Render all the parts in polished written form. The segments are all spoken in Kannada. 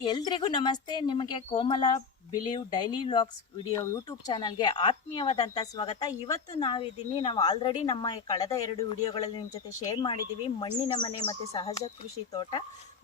ಎಲ್ರಿಗೂ ನಮಸ್ತೆ. ನಿಮಗೆ Komala believe daily vlogs video YouTube ಚಾನಲ್ಗೆ ಆತ್ಮೀಯವಾದಂಥ ಸ್ವಾಗತ. ಇವತ್ತು ನಾವು ಆಲ್ರೆಡಿ ನಮ್ಮ ಕಳೆದ 2 ವಿಡಿಯೋಗಳಲ್ಲಿ ನಿಮ್ಮ ಜೊತೆ ಶೇರ್ ಮಾಡಿದ್ದೀವಿ, ಮಣ್ಣಿನ ಮನೆ ಮತ್ತು ಸಹಜ ಕೃಷಿ ತೋಟ.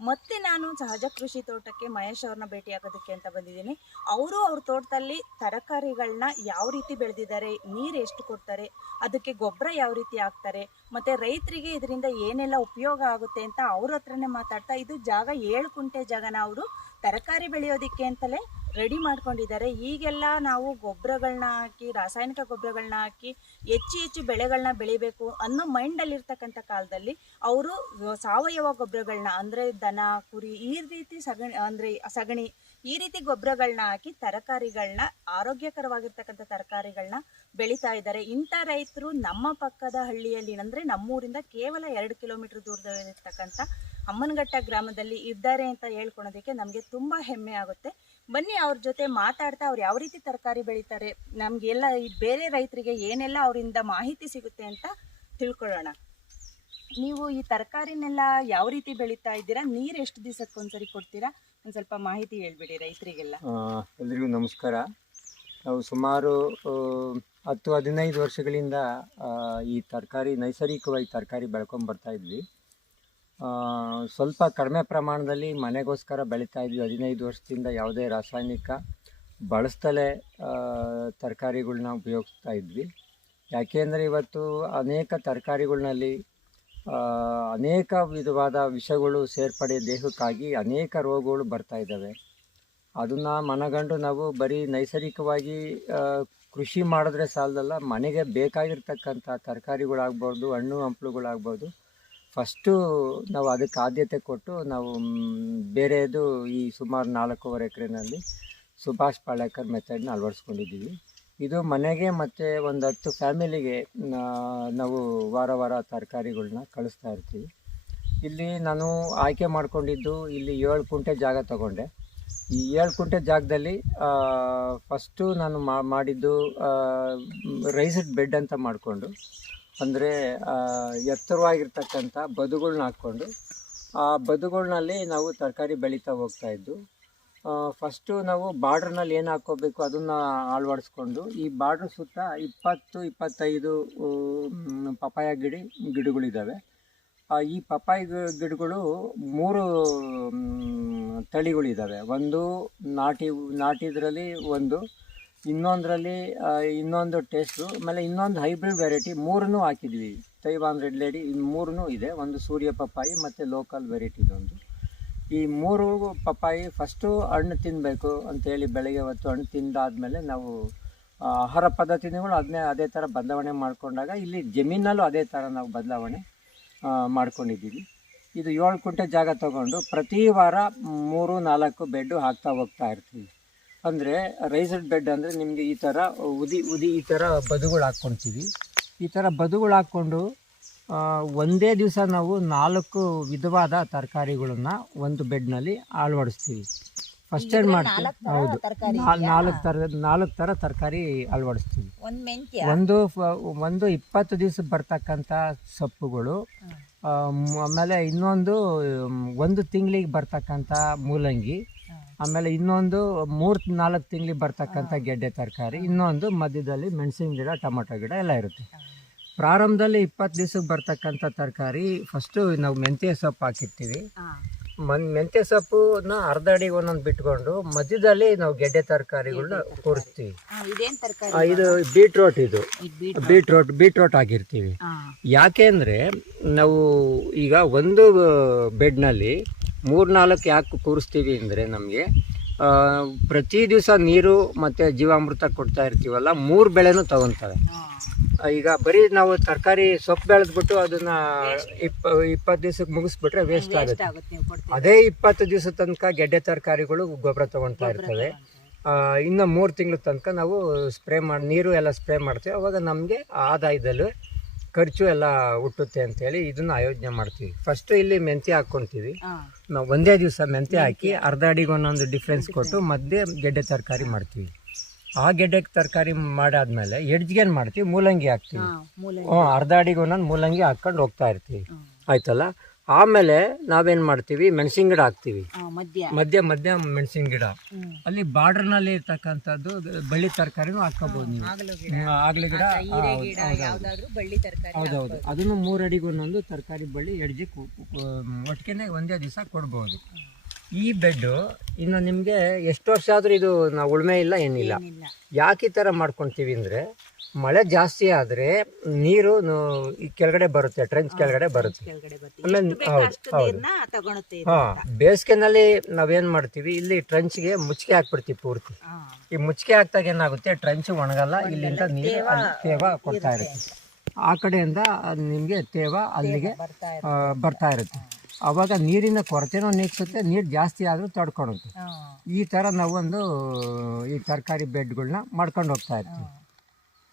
ಮತ್ತೆ ನಾನು ಸಹಜ ಕೃಷಿ ತೋಟಕ್ಕೆ ಮಹೇಶ್ ಅವ್ರನ್ನ ಭೇಟಿಯಾಗೋದಕ್ಕೆ ಅಂತ ಬಂದಿದ್ದೀನಿ. ಅವ್ರ ತೋಟದಲ್ಲಿ ತರಕಾರಿಗಳನ್ನ ಯಾವ ರೀತಿ ಬೆಳೆದಿದ್ದಾರೆ, ನೀರು ಎಷ್ಟು ಕೊಡ್ತಾರೆ, ಅದಕ್ಕೆ ಗೊಬ್ಬರ ಯಾವ ರೀತಿ ಹಾಕ್ತಾರೆ, ಮತ್ತು ರೈತರಿಗೆ ಇದರಿಂದ ಏನೆಲ್ಲ ಉಪಯೋಗ ಆಗುತ್ತೆ ಅಂತ ಅವ್ರ ಹತ್ರನೇ ಮಾತಾಡ್ತಾ, ಇದು ಜಾಗ 7 ಕುಂಟೆ ಜಾಗನ ಅವರು ತರಕಾರಿ ಬೆಳೆಯೋದಿಕ್ಕೆ ಅಂತಲೇ ರೆಡಿ ಮಾಡ್ಕೊಂಡಿದ್ದಾರೆ. ಈಗೆಲ್ಲ ನಾವು ಗೊಬ್ಬರಗಳನ್ನ ಹಾಕಿ, ರಾಸಾಯನಿಕ ಗೊಬ್ಬರಗಳನ್ನ ಹಾಕಿ ಹೆಚ್ಚು ಬೆಳೆಗಳನ್ನ ಬೆಳಿಬೇಕು ಅನ್ನೋ ಮೈಂಡಲ್ಲಿರ್ತಕ್ಕಂಥ ಕಾಲದಲ್ಲಿ ಅವರು ಸಾವಯವ ಗೊಬ್ಬರಗಳನ್ನ ಅಂದರೆ ದನ ಕುರಿ ಈ ರೀತಿ ಸಗಣಿ ಈ ರೀತಿ ಗೊಬ್ಬರಗಳನ್ನ ಹಾಕಿ ತರಕಾರಿಗಳನ್ನ, ಆರೋಗ್ಯಕರವಾಗಿರ್ತಕ್ಕಂಥ ತರಕಾರಿಗಳನ್ನ ಬೆಳೀತಾ ಇದ್ದಾರೆ. ಇಂಥ ರೈತರು ನಮ್ಮ ಪಕ್ಕದ ಹಳ್ಳಿಯಲ್ಲಿ ಅಂದರೆ ನಮ್ಮೂರಿಂದ ಕೇವಲ 2 ಕಿಲೋಮೀಟರ್ ದೂರದಲ್ಲಿರ್ತಕ್ಕಂಥ ಅಮ್ಮನಘಟ್ಟ ಗ್ರಾಮದಲ್ಲಿ ಇದ್ದಾರೆ ಅಂತ ಹೇಳ್ಕೊಳೋದಕ್ಕೆ ನಮಗೆ ತುಂಬ ಹೆಮ್ಮೆ ಆಗುತ್ತೆ. ಬನ್ನಿ ಅವ್ರ ಜೊತೆ ಮಾತಾಡ್ತಾ ಅವ್ರು ಯಾವ ರೀತಿ ತರಕಾರಿ ಬೆಳೀತಾರೆ, ನಮಗೆಲ್ಲ ಬೇರೆ ರೈತರಿಗೆ ಏನೆಲ್ಲ ಅವರಿಂದ ಮಾಹಿತಿ ಸಿಗುತ್ತೆ ಅಂತ ತಿಳ್ಕೊಳ್ಳೋಣ. ನೀವು ಈ ತರಕಾರಿನೆಲ್ಲ ಯಾವ ರೀತಿ ಬೆಳೀತಾ ಇದ್ದೀರಾ, ನೀರು ಎಷ್ಟು ದಿವಸಕ್ಕೊಂದ್ಸರಿ ಕೊಡ್ತೀರಾ, ಒಂದು ಸ್ವಲ್ಪ ಮಾಹಿತಿ ಹೇಳ್ಬಿಡಿ ರೈತರಿಗೆಲ್ಲ. ಎಲ್ರಿಗೂ ನಮಸ್ಕಾರ. ನಾವು ಸುಮಾರು 10-15 ವರ್ಷಗಳಿಂದ ಈ ತರಕಾರಿ ನೈಸರ್ಗಿಕವಾಗಿ ತರಕಾರಿ ಬೆಳ್ಕೊಂಡು ಬರ್ತಾ ಇದ್ವಿ. ಸ್ವಲ್ಪ ಕಡಿಮೆ ಪ್ರಮಾಣದಲ್ಲಿ ಮನೆಗೋಸ್ಕರ ಬೆಳೀತಾ ಇದ್ವಿ. 15 ವರ್ಷದಿಂದ ಯಾವುದೇ ರಾಸಾಯನಿಕ ಬಳಸ್ತಲೇ ತರಕಾರಿಗಳ್ನ ಉಪಯೋಗಿಸ್ತಾ ಇದ್ವಿ. ಯಾಕೆಂದರೆ ಇವತ್ತು ಅನೇಕ ತರಕಾರಿಗಳಲ್ಲಿ ಅನೇಕ ವಿಧವಾದ ವಿಷಗಳು ಸೇರ್ಪಡೆ ದೇಹಕ್ಕಾಗಿ ಅನೇಕ ರೋಗಗಳು ಬರ್ತಾ ಇದ್ದಾವೆ. ಅದನ್ನು ಮನಗಂಡು ನಾವು ಬರೀ ನೈಸರ್ಗಿಕವಾಗಿ ಕೃಷಿ ಮಾಡಿದ್ರೆ ಸಾಲದಲ್ಲ, ಮನೆಗೆ ಬೇಕಾಗಿರ್ತಕ್ಕಂಥ ತರಕಾರಿಗಳಾಗ್ಬೋದು, ಹಣ್ಣು ಹಂಪಲುಗಳಾಗ್ಬೋದು, ಫಸ್ಟು ನಾವು ಅದಕ್ಕೆ ಆದ್ಯತೆ ಕೊಟ್ಟು ನಾವು ಬೇರೆಯದು ಈ ಸುಮಾರು 4.5 ಎಕರೆನಲ್ಲಿ ಸುಭಾಷ್ ಪಾಳೇಕರ್ ಮೆಥಡ್ನ ಅಳವಡಿಸ್ಕೊಂಡಿದ್ದೀವಿ. ಇದು ಮನೆಗೆ ಮತ್ತು ಒಂದು 10 ಫ್ಯಾಮಿಲಿಗೆ ನಾವು ವಾರ ತರಕಾರಿಗಳನ್ನ ಕಳಿಸ್ತಾ ಇರ್ತೀವಿ. ಇಲ್ಲಿ ನಾನು ಆಯ್ಕೆ ಮಾಡ್ಕೊಂಡಿದ್ದು ಇಲ್ಲಿ 7 ಕುಂಟೆ ಜಾಗ ತಗೊಂಡೆ. ಈ 7 ಕುಂಟೆ ಜಾಗದಲ್ಲಿ ಫಸ್ಟು ನಾನು ಮಾಡಿದ್ದು ರೈಸ್ಡ್ ಬೆಡ್ ಅಂತ ಮಾಡಿಕೊಂಡು, ಅಂದರೆ ಎತ್ತರವಾಗಿರ್ತಕ್ಕಂಥ ಬದುಗಳನ್ನ ಹಾಕ್ಕೊಂಡು ಆ ಬದುಗಳಲ್ಲಿ ನಾವು ತರಕಾರಿ ಬೆಳೀತಾ ಹೋಗ್ತಾಯಿದ್ದು. ಫಸ್ಟು ನಾವು ಬಾರ್ಡ್ರ್ನಲ್ಲಿ ಏನು ಹಾಕ್ಕೋಬೇಕು ಅದನ್ನು ಅಳವಡಿಸ್ಕೊಂಡು ಈ ಬಾರ್ಡ್ರ್ ಸುತ್ತ 20-25 ಪಪಾಯ ಗಿಡಗಳಿದ್ದಾವೆ. ಈ ಪಪಾಯ ಗಿಡಗಳು 3 ತಳಿಗಳಿದ್ದಾವೆ. ಒಂದು ನಾಟಿದ್ರಲ್ಲಿ, ಇನ್ನೊಂದರಲ್ಲಿ ಇನ್ನೊಂದು ಟೇಸ್ಟು, ಆಮೇಲೆ ಇನ್ನೊಂದು ಹೈಬ್ರಿಡ್ ವೆರೈಟಿ, 3 ಹಾಕಿದ್ವಿ. ತೈವಾನ್ ರೆಡ್ ಲೇಡಿ, ಇನ್ನು 3 ಇದೆ. ಒಂದು ಸೂರ್ಯ ಪಪ್ಪಾಯಿ ಮತ್ತು ಲೋಕಲ್ ವೆರೈಟಿದೊಂದು. ಈ 3 ಪಪ್ಪಾಯಿ ಫಸ್ಟು ಹಣ್ಣು ತಿನ್ನಬೇಕು ಅಂಥೇಳಿ ಬೆಳಗ್ಗೆ ಹೊತ್ತು ಹಣ್ಣು ತಿಂದಾದಮೇಲೆ ನಾವು ಆಹಾರ ಪದ್ಧತಿಗಳು ಅದೇ ಥರ ಬದಲಾವಣೆ ಮಾಡಿಕೊಂಡಾಗ ಇಲ್ಲಿ ಜಮೀನಲ್ಲೂ ಅದೇ ಥರ ನಾವು ಬದಲಾವಣೆ ಮಾಡ್ಕೊಂಡಿದ್ದೀವಿ. ಇದು 7 ಕುಂಟೆ ಜಾಗ ತಗೊಂಡು ಪ್ರತಿ ವಾರ 3-4 ಬೆಡ್ಡು ಹಾಕ್ತಾ ಹೋಗ್ತಾ ಇರ್ತೀವಿ. ಅಂದರೆ ರೈಸ್ಡ್ ಬೆಡ್ ಅಂದರೆ ನಿಮಗೆ ಈ ಥರ ಉದಿ ಈ ಥರ ಬದುಗಳು ಹಾಕ್ಕೊಳ್ತೀವಿ. ಈ ಥರ ಬದುಗಳು ಹಾಕ್ಕೊಂಡು ಒಂದೇ ದಿವಸ ನಾವು 4 ವಿಧವಾದ ತರಕಾರಿಗಳನ್ನು ಒಂದು ಬೆಡ್ನಲ್ಲಿ ಅಳವಡಿಸ್ತೀವಿ. ಫಸ್ಟ್ ಏನು ಮಾಡ್ತೀವಿ? ಹೌದು, 4 ಥರ ತರಕಾರಿ ಅಳವಡಿಸ್ತೀವಿ. ಒಂದು 20 ದಿವಸ ಬರ್ತಕ್ಕಂಥ ಸೊಪ್ಪುಗಳು, ಆಮೇಲೆ ಇನ್ನೊಂದು 1 ತಿಂಗಳಿಗೆ ಬರ್ತಕ್ಕಂಥ ಮೂಲಂಗಿ, ಆಮೇಲೆ ಇನ್ನೊಂದು 3-4 ತಿಂಗಳಿಗೆ ಬರ್ತಕ್ಕಂಥ ಗೆಡ್ಡೆ ತರಕಾರಿ, ಇನ್ನೊಂದು ಮಧ್ಯದಲ್ಲಿ ಮೆಣಸಿನ ಗಿಡ, ಟೊಮೊಟೊ ಗಿಡ ಎಲ್ಲ ಇರುತ್ತೆ. ಪ್ರಾರಂಭದಲ್ಲಿ 20 ದಿವಸಕ್ಕೆ ಬರ್ತಕ್ಕಂಥ ತರಕಾರಿ ಫಸ್ಟು ನಾವು ಮೆಂತ್ಯ ಸೊಪ್ಪು ಹಾಕಿರ್ತೀವಿ. ಮೆಂತ್ಯ ಸೊಪ್ಪನ್ನ ಅರ್ಧ ಅಡಿಗೆ ಒಂದೊಂದು ಬಿಟ್ಕೊಂಡು ಮಧ್ಯದಲ್ಲಿ ನಾವು ಗೆಡ್ಡೆ ತರಕಾರಿಗಳನ್ನ ಕೂರಿಸ್ತೀವಿ. ಇದು ಬೀಟ್ರೋಟ್ ಆಗಿರ್ತೀವಿ. ಯಾಕೆ ಅಂದರೆ ನಾವು ಈಗ ಒಂದು ಬೆಡ್ನಲ್ಲಿ 3-4 ಯಾಕೆ ಕೂರಿಸ್ತೀವಿ ಅಂದರೆ, ನಮಗೆ ಪ್ರತಿ ದಿವಸ ನೀರು ಮತ್ತು ಜೀವಾಮೃತ ಕೊಡ್ತಾ ಇರ್ತೀವಲ್ಲ, 3 ಬೆಳೆನೂ ತಗೊತಾರೆ. ಈಗ ಬರೀ ನಾವು ತರಕಾರಿ ಸೊಪ್ಪು ಬೆಳೆದ್ಬಿಟ್ಟು ಅದನ್ನು 20 ದಿವಸಕ್ಕೆ ಮುಗಿಸ್ಬಿಟ್ರೆ ವೇಸ್ಟ್ ಆಗುತ್ತೆ. ಅದೇ 20 ದಿವಸ ತನಕ ಗೆಡ್ಡೆ ತರಕಾರಿಗಳು ಗೊಬ್ಬರ ತೊಗೊಳ್ತಾ ಇರ್ತವೆ. ಇನ್ನು 3 ತಿಂಗಳ ತನಕ ನಾವು ನೀರು ಎಲ್ಲ ಸ್ಪ್ರೇ ಮಾಡ್ತೀವಿ. ಅವಾಗ ನಮಗೆ ಆದಾಯದಲ್ಲೂ ಖರ್ಚು ಎಲ್ಲ ಹುಟ್ಟುತ್ತೆ ಅಂತೇಳಿ ಇದನ್ನು ಆಯೋಜನೆ ಮಾಡ್ತೀವಿ. ಫಸ್ಟು ಇಲ್ಲಿ ಮೆಂತ್ಯ ಹಾಕ್ಕೊತೀವಿ. ನಾವು ಒಂದೇ ದಿವಸ ಮೆಂತ್ಯ ಹಾಕಿ ಅರ್ಧ ಅಡಿಗೆ ಒಂದೊಂದು ಡಿಫ್ರೆನ್ಸ್ ಕೊಟ್ಟು ಮಧ್ಯೆ ಗೆಡ್ಡೆ ತರಕಾರಿ ಮಾಡ್ತೀವಿ. ಆ ಗೆಡ್ಡೆ ತರಕಾರಿ ಮಾಡಾದ್ಮೇಲೆ ಎಡ್ಜ್ಗೇನು ಮಾಡ್ತೀವಿ, ಮೂಲಂಗಿ ಹಾಕ್ತೀವಿ. ಅರ್ಧ ಅಡಿಗೆ ಒಂದೊಂದು ಮೂಲಂಗಿ ಹಾಕ್ಕೊಂಡು ಹೋಗ್ತಾ ಇರ್ತೀವಿ. ಆಯ್ತಲ್ಲ, ಆಮೇಲೆ ನಾವೇನ್ ಮಾಡ್ತೀವಿ, ಮೆಣಸಿನ ಗಿಡ ಹಾಕ್ತಿವಿ, ಮಧ್ಯ ಮಧ್ಯ ಮೆಣಸಿನ ಗಿಡ. ಅಲ್ಲಿ ಬಾರ್ಡರ್ನಲ್ಲಿ ಇರ್ತಕ್ಕಂಥದ್ದು ಬಳ್ಳಿ ತರಕಾರಿನೂ ಹಾಕೋಬಹುದು ನೀವು. ಆಗ್ಲಿ ಗಿಡ, ಹೌದೌದು, ಅದನ್ನು 3 ಅಡಿಗೆ ಒಂದೊಂದು ತರಕಾರಿ ಬಳ್ಳಿ ಎಡ್ಜಿ ಒಟ್ಟಿಗೆ ಒಂದೇ ದಿವಸ ಕೊಡ್ಬೋದು. ಈ ಬೆಡ್ಡು ಇನ್ನು ನಿಮಗೆ ಎಷ್ಟು ವರ್ಷ ಆದರೂ ಇದು ನಾವು ಉಳುಮೆ ಇಲ್ಲ ಏನಿಲ್ಲ. ಯಾಕೆ ಈ ಥರ ಮಾಡ್ಕೊತೀವಿ ಅಂದರೆ, ಮಳೆ ಜಾಸ್ತಿ ಆದರೆ ನೀರು ಈ ಕೆಳಗಡೆ ಬರುತ್ತೆ, ಟ್ರೆಂಚ್ ಕೆಳಗಡೆ ಬರುತ್ತೆ. ಆಮೇಲೆ ಹಾಂ, ಬೇಸಿಗೆನಲ್ಲಿ ನಾವೇನು ಮಾಡ್ತೀವಿ, ಇಲ್ಲಿ ಟ್ರೆಂಚ್ಗೆ ಮುಚ್ಚಿಗೆ ಹಾಕ್ಬಿಡ್ತೀವಿ ಪೂರ್ತಿ. ಈ ಮುಚ್ಚಿಗೆ ಹಾಕ್ದಾಗ ಏನಾಗುತ್ತೆ, ಟ್ರೆಂಚ್ ಒಣಗಲ್ಲ, ಇಲ್ಲಿಂದ ನೀರು ತೇವ ಕೊಡ್ತಾ ಇರುತ್ತೆ. ಆ ಕಡೆಯಿಂದ ನಿಮಗೆ ತೇವ ಅಲ್ಲಿಗೆ ಬರ್ತಾ ಇರುತ್ತೆ. ಅವಾಗ ನೀರಿನ ಕೊರತೆನೂ ನೀಗಿಸುತ್ತೆ, ನೀರು ಜಾಸ್ತಿ ಆದರೂ ತಡ್ಕೊಳುತ್ತೆ. ಈ ಥರ ನಾವೊಂದು ಈ ತರಕಾರಿ ಬೆಡ್ಗಳನ್ನ ಮಾಡ್ಕೊಂಡು ಹೋಗ್ತಾ ಇರ್ತೀವಿ.